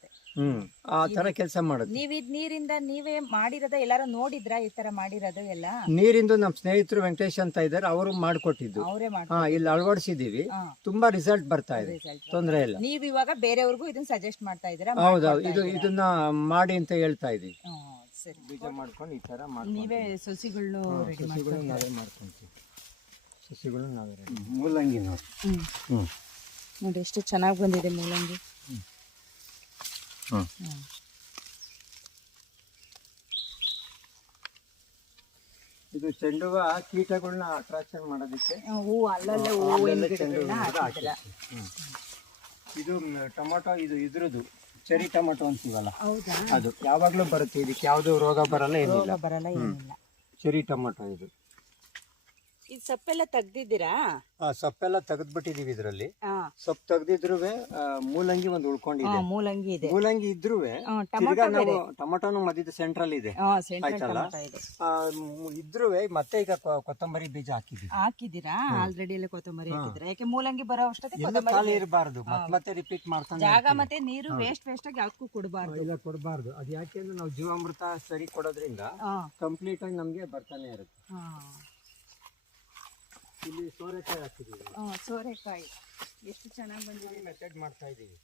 ಆ ತರ ಕೆಲಸ ಮಾಡುತ್ತೆ. ನೀವ್ ನೀರಿಂದ ನೀವೇ ಮಾಡಿರೋದ ಎಲ್ಲಾರು ನೋಡಿದ್ರಾ ಈ ತರ ಮಾಡಿರೋದು ಎಲ್ಲ? ನೀರಿಂದು ನಮ್ಮ ಸ್ನೇಹಿತರು ವೆಂಕಟೇಶ್ ಅಂತ ಇದ್ದಾರೆ, ಅವರು ಮಾಡ್ಕೊಟ್ಟಿದ್ದು. ಇಲ್ಲಿ ಅಳವಡಿಸಿದೀವಿ. ತುಂಬಾ ರಿಸಲ್ಟ್ ಬರ್ತಾ ಇದೆ, ತೊಂದರೆ ಇಲ್ಲ. ನೀವ್ ಇವಾಗ ಬೇರೆಯವ್ರಿಗೂ ಇದನ್ನ ಸಜೆಸ್ಟ್ ಮಾಡ್ತಾ ಇದ್ದೀರಾ? ಹೌದೌದು, ಇದನ್ನ ಮಾಡಿ ಅಂತ ಹೇಳ್ತಾ ಇದೀವಿ. ಸರಿ, ಬೀಜ ಮಾಡ್ಕೊಂಡು ಈ ತರ ನೀವೇ ಸಸಿಗಳನ್ನು ರೆಡಿ ನಾವೇ ಮಾಡ್ಕೊಂತೀವಿ. ಸಸಿಗಳು ನಾವೇ ರೆಡಿ. ಮೂಲಂಗಿ ನೋಡಿ, ನೋಡಿ ಎಷ್ಟು ಚೆನ್ನಾಗಿ ಬಂದಿದೆ ಮೂಲಂಗಿ. ಇದು ಚೆಂಡು ಹೂವ ಕೀಟಗಳನ್ನ ಅಟ್ರಾಕ್ಷನ್ ಮಾಡೋದಕ್ಕೆ ಹೂ ಅಲ್ಲಲ್ಲೇ ಹೂವಿನ ಗಿಡಗಳನ್ನ ಹಾಕಿದ್ದೀರಾ. ಇದು ಟೊಮೊಟೊ, ಇದು ಇದ್ರದ್ದು ಚೆರಿ ಟೊಮೊಟೊ ಅಂತೀವಲ್ಲ, ಹೌದಾ? ಅದು ಯಾವಾಗ್ಲೂ ಬರುತ್ತೆ. ಇದಕ್ಕೆ ಯಾವ್ದು ರೋಗ ಬರಲ್ಲ, ಏನಿಲ್ಲ. ಏನಿಲ್ಲ. ಚೆರಿ ಟೊಮೊಟೊ ಇದು. ಇದು ಸೊಪ್ಪೆಲ್ಲ ತೆಗ್ದಿದ್ದೀರಾ? ಸೊಪ್ಪೆಲ್ಲ ತೆಗೆದ್ಬಿಟ್ಟಿದೀವಿ. ಇದರಲ್ಲಿ ಸೊಪ್ಪು ತೆಗ್ದಿದ್ರು ಮೂಲಂಗಿ ಒಂದು ಉಳ್ಕೊಂಡಿದೆ. ಮೂಲಂಗಿ ಇದೆ. ಮೂಲಂಗಿ ಇದ್ರು ನಾವು ಟೊಮೊಟೊನು ಮಧ್ಯದ ಸೆಂಟ್ರಲ್ ಇದೆ, ಆಯ್ತಲ್ಲ. ಇದ್ರು ಮತ್ತೆ ಈಗ ಕೊತ್ತಂಬರಿ ಬೀಜ ಹಾಕಿದೀರಾ ಆಲ್ರೆಡಿ? ಎಲ್ಲ ಕೊತ್ತಂಬರಿ ಹಾಕಿದ್ರೆ ಯಾಕೆ ಮೂಲಂಗಿ ಬರೋ ಅಷ್ಟೊತ್ತಿಗೆ ಖಾಲಿ ಇರಬಾರ್ದು, ಮತ್ತೆ ರಿಪೀಟ್ ಮಾಡ್ಕೊಂಡು ಜಾಗ ಮತ್ತೆ ನೀರು ವೇಸ್ಟ್ ಆಗಿ ಯಾವ್ದಕ್ಕೂ ಕೊಡಬಾರ್ದು. ಇಲ್ಲ, ಕೊಡಬಾರ್ದು. ಅದು ಯಾಕೆಂದ್ರೆ ನಾವು ಜೀವಾಮೃತ ಸರಿ ಕೊಡೋದ್ರಿಂದ ಕಂಪ್ಲೀಟ್ ಆಗಿ ನಮ್ಗೆ ಬರ್ತಾನೆ ಇರುತ್ತೆ. ಇಲ್ಲಿ ಸೋರೆಕಾಯಿ ಹಾಕಿದೀವಿ. ಸೋರೆಕಾಯಿ ಎಷ್ಟು ಚೆನ್ನಾಗಿ ಬಂದಿದೆ. ಮೆಥಡ್ ಮಾಡ್ತಾ ಇದೀವಿ.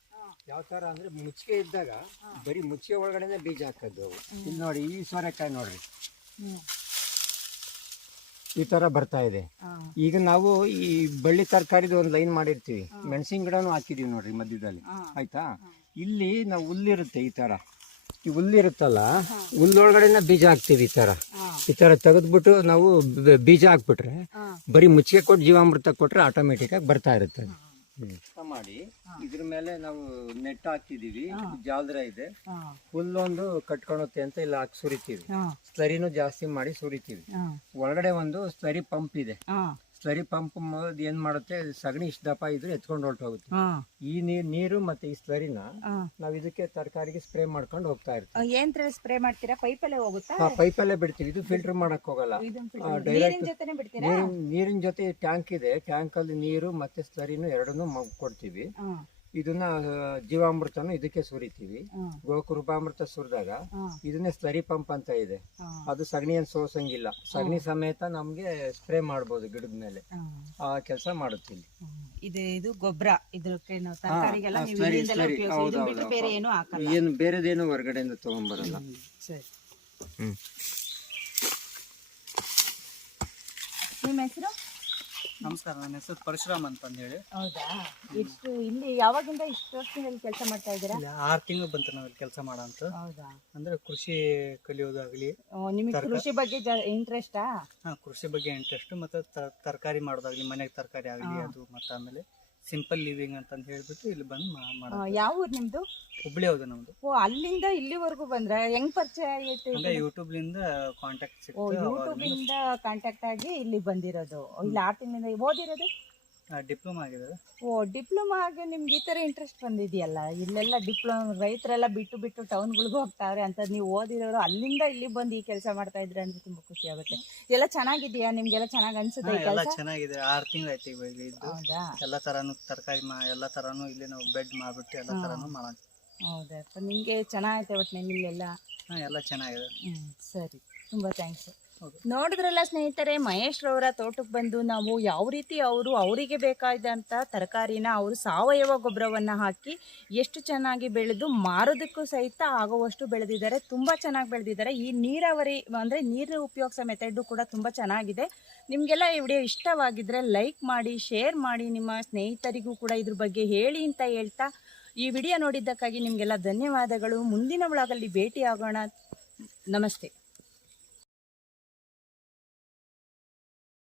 ಯಾವ ತರ ಅಂದ್ರೆ ಮುಚ್ಚಿಗೆ ಇದ್ದಾಗ ಬರೀ ಮುಚ್ಚಿಗೆ ಒಳಗಡೆನೆ ಬೀಜ ಹಾಕೋದು. ಇಲ್ಲಿ ನೋಡಿ, ಈ ಸೋರೆಕಾಯಿ ನೋಡ್ರಿ, ಈ ತರ ಬರ್ತಾ ಇದೆ. ಈಗ ನಾವು ಈ ಬಳ್ಳಿ ತರಕಾರಿದು ಒಂದು ಲೈನ್ ಮಾಡಿರ್ತೀವಿ. ಮೆಣಸಿನ ಗಿಡನೂ ಹಾಕಿದೀವಿ ನೋಡ್ರಿ ಮಧ್ಯದಲ್ಲಿ, ಆಯ್ತಾ. ಇಲ್ಲಿ ನಾವು ಹುಲ್ಲಿರುತ್ತೆ, ಈ ತರ ಈ ಹುಲ್ಲಿರುತ್ತಲ್ಲ, ಹುಲ್ಲೊಳಗಡೆನೆ ಬೀಜ ಹಾಕ್ತಿವಿ. ಈ ತರ ತೆಗೆದ್ಬಿಟ್ಟು ನಾವು ಬೀಜ ಹಾಕ್ಬಿಟ್ರೆ, ಬರೀ ಮುಚ್ಚಿಗೆ ಕೊಟ್ಟು ಜೀವಾಮೃತ ಕೊಟ್ರೆ ಆಟೋಮೆಟಿಕ್ ಆಗಿ ಬರ್ತಾ ಇರುತ್ತೆ. ಮಾಡಿ ಇದ್ರ ಮೇಲೆ ನಾವು ನೆಟ್ ಹಾಕಿದೀವಿ. ಜಾಲ್ದ್ರ ಇದೆ, ಹುಲ್ಲೊಂದು ಕಟ್ಕೊಳುತ್ತೆ ಅಂತ ಇಲ್ಲ ಹಾಕಿ ಸುರಿತೀವಿ. ಸ್ಲರಿನೂ ಜಾಸ್ತಿ ಮಾಡಿ ಸುರಿತೀವಿ. ಒಳಗಡೆ ಒಂದು ಸ್ಲರಿ ಪಂಪ್ ಇದೆ. ಸ್ಲರಿ ಪಂಪ್ ಏನ್ ಮಾಡುತ್ತೆ, ಸಗಣಿ ಇಷ್ಟ ದಪ್ಪ ಇದ್ರೆ ಎತ್ಕೊಂಡು ಹೊರಟೋಗುತ್ತೆ. ಈ ನೀರು ಮತ್ತೆ ಈ ಸ್ಲರಿನ ನಾವ್ ಇದಕ್ಕೆ ತರಕಾರಿಗೆ ಸ್ಪ್ರೇ ಮಾಡ್ಕೊಂಡು ಹೋಗ್ತಾ ಇರ್ತೀವಿ. ಏನ್ ಸ್ಪ್ರೇ ಮಾಡ್ತೀರಾ? ಪೈಪಲ್ಲೇ ಹೋಗುತ್ತಾ? ಪೈಪಲ್ಲೇ ಬಿಡ್ತೀವಿ. ಇದು ಫಿಲ್ಟರ್ ಮಾಡಕ್ ಹೋಗಲ್ಲ, ಡೈರೆಕ್ಟ್ ನೀರಿನ ಜೊತೆ ಟ್ಯಾಂಕ್ ಇದೆ. ಟ್ಯಾಂಕ್ ಅಲ್ಲಿ ನೀರು ಮತ್ತೆ ಸ್ಲರಿನು ಎರಡನ್ನೂ ಕೊಡ್ತೀವಿ. ಇದನ್ನ ಜೀವಾಮೃತನು ಇದಕ್ಕೆ ಸುರಿತೀವಿ. ಗೋಕೃಪಾಮೃತ ಸುರಿದಾಗ ಇದನ್ನೇ ಸ್ಲರಿ ಪಂಪ್ ಅಂತ ಇದೆ. ಅದು ಸಗಣಿಯನ್ನು ಸೋಸಂಗಿಲ್ಲ, ಸಗಣಿ ಸಮೇತ ನಮ್ಗೆ ಸ್ಪ್ರೇ ಮಾಡ್ಬೋದು ಗಿಡದ ಮೇಲೆ. ಆ ಕೆಲಸ ಮಾಡುತ್ತೀವಿ. ಇದು ಗೊಬ್ಬರ, ಏನು ಬೇರೆದೇನು ಹೊರಗಡೆಯಿಂದ ತಗೊಂಡ್ಬರಲ್ಲ. ನಿಮ್ಮ ಹೆಸರು? ನಮಸ್ಕಾರ, ನನ್ನ ಹೆಸರು ಪರಶುರಾಮ್ ಅಂತ ಹೇಳಿ. ಹೌದಾ? ಇಷ್ಟು ಇಲ್ಲಿ ಯಾವಾಗಿಂದ ಇಷ್ಟು ವರ್ಷದಲ್ಲಿ ಕೆಲಸ ಮಾಡ್ತಾ ಇದ್ದೀರಾ? 6 ತಿಂಗಳು ಬಂತು ನಾವ್ ಇಲ್ಲಿ ಕೆಲಸ ಮಾಡಂತ. ಹೌದಾ? ಅಂದ್ರೆ ಕೃಷಿ ಕಲಿಯೋದಾಗ್ಲಿ. ನಿಮಗೆ ಕೃಷಿ ಬಗ್ಗೆ ಇಂಟ್ರೆಸ್ಟಾ? ಕೃಷಿ ಬಗ್ಗೆ ಇಂಟ್ರೆಸ್ಟ್, ಮತ್ತೆ ತರಕಾರಿ ಮಾಡೋದಾಗ್ಲಿ, ಮನೆಗೆ ತರಕಾರಿ ಆಗ್ಲಿ ಅದು. ಮತ್ತೆ ಆಮೇಲೆ ಸಿಂಪಲ್ ಲಿವಿಂಗ್ ಅಂತ ಹೇಳ್ಬಿಟ್ಟು ಇಲ್ಲಿ ಬಂದು ಮಾಡೋದು. ಯಾವ ಊರು ನಿಮ್ದು? ಹುಬ್ಳಿ. ಹೌದು ನಮ್ದು. ಅಲ್ಲಿಂದ ಇಲ್ಲಿವರೆಗೂ ಬಂದ್ರೆ ಹೆಂಗ್ ಪರಿಚಯ ಆಯ್ತು? ಅಂದ್ರೆ ಯೂಟ್ಯೂಬ್ ಲಿಂದ ಕಾಂಟ್ಯಾಕ್ಟ್ ಸಿಕ್ತು. ಯೂಟ್ಯೂಬ್ ಇಂದ ಕಾಂಟ್ಯಾಕ್ಟ್ ಆಗಿ ಇಲ್ಲಿ ಬಂದಿರೋದು. ಇಲ್ಲಿ 6 ತಿಂಗಳಿಂದ ಓದಿರೋದು? ಡಿಪ್ಲೊಮಾ ಆಗಿದೆ. ಡಿಪ್ಲೊಮಾ ಆಗಿ ನಿಮ್ಗೆ ಈ ತರ ಇಂಟ್ರೆಸ್ಟ್ ಬಂದಿದೆಯಲ್ಲ. ಇಲ್ಲೆಲ್ಲ ಡಿಪ್ಲೊಮಾ ರೈತರೆಲ್ಲ ಬಿಟ್ಟು ಟೌನ್ಗಳಿಗೂ ಹೋಗ್ತಾವ್ರೆ ಅಂತ ನೀವು ಓದಿರೋರು ಅಲ್ಲಿಂದ ಇಲ್ಲಿ ಬಂದು ಈ ಕೆಲಸ ಮಾಡ್ತಾ ಇದ್ರೆ ಅಂದ್ರೆ ತುಂಬಾ ಖುಷಿ ಆಗುತ್ತೆ. ಎಲ್ಲ ಚೆನ್ನಾಗಿದೆಯಾ? ನಿಮ್ಗೆಲ್ಲ ಚೆನ್ನಾಗಿ ಅನ್ಸುತ್ತೆ? ಎಲ್ಲ ಚೆನ್ನಾಗಿದೆ. 6 ತಿಂಗಳು ಆಯ್ತು ಈಗ ಇದ್ದು. ಎಲ್ಲ ತರಾನು ತರಕಾರಿ ಎಲ್ಲ ತರಾನು ಇಲ್ಲಿ ನಾವು ಬೆಡ್ ಮಾಡ್ಬಿಟ್ಟು ಎಲ್ಲ ತರಾನು ಮಾಡೋಣ. ಹೌದಾ? ನಿಮ್ಗೆ ಚೆನ್ನಾಗೈತೆ ಒಟ್ಟಿನಲ್ಲಿ ಇಲ್ಲೆಲ್ಲ? ಎಲ್ಲ ಚೆನ್ನಾಗಿದೆ. ಸರಿ, ತುಂಬಾ ಥ್ಯಾಂಕ್ಸ್. ನೋಡಿದ್ರಲ್ಲ ಸ್ನೇಹಿತರೆ, ಮಹೇಶ್ ರವರ ತೋಟಕ್ಕೆ ಬಂದು ನಾವು ಯಾವ ರೀತಿ ಅವರಿಗೆ ಬೇಕಾದಂಥ ತರಕಾರಿನ ಅವರು ಸಾವಯವ ಗೊಬ್ಬರವನ್ನು ಹಾಕಿ ಎಷ್ಟು ಚೆನ್ನಾಗಿ ಬೆಳೆದು ಮಾರೋದಕ್ಕೂ ಸಹಿತ ಆಗುವಷ್ಟು ಬೆಳೆದಿದ್ದಾರೆ. ತುಂಬ ಚೆನ್ನಾಗಿ ಬೆಳೆದಿದ್ದಾರೆ. ಈ ನೀರಾವರಿ ಅಂದರೆ ನೀರು ಉಪಯೋಗಿಸೋ ಮೆಥಡು ಕೂಡ ತುಂಬ ಚೆನ್ನಾಗಿದೆ. ನಿಮಗೆಲ್ಲ ಈ ವಿಡಿಯೋ ಇಷ್ಟವಾಗಿದ್ದರೆ ಲೈಕ್ ಮಾಡಿ, ಶೇರ್ ಮಾಡಿ, ನಿಮ್ಮ ಸ್ನೇಹಿತರಿಗೂ ಕೂಡ ಇದ್ರ ಬಗ್ಗೆ ಹೇಳಿ ಅಂತ ಹೇಳ್ತಾ ಈ ವಿಡಿಯೋ ನೋಡಿದ್ದಕ್ಕಾಗಿ ನಿಮಗೆಲ್ಲ ಧನ್ಯವಾದಗಳು. ಮುಂದಿನ ವ್ಲಾಗಲ್ಲಿ ಭೇಟಿ ಆಗೋಣ. ನಮಸ್ತೆ.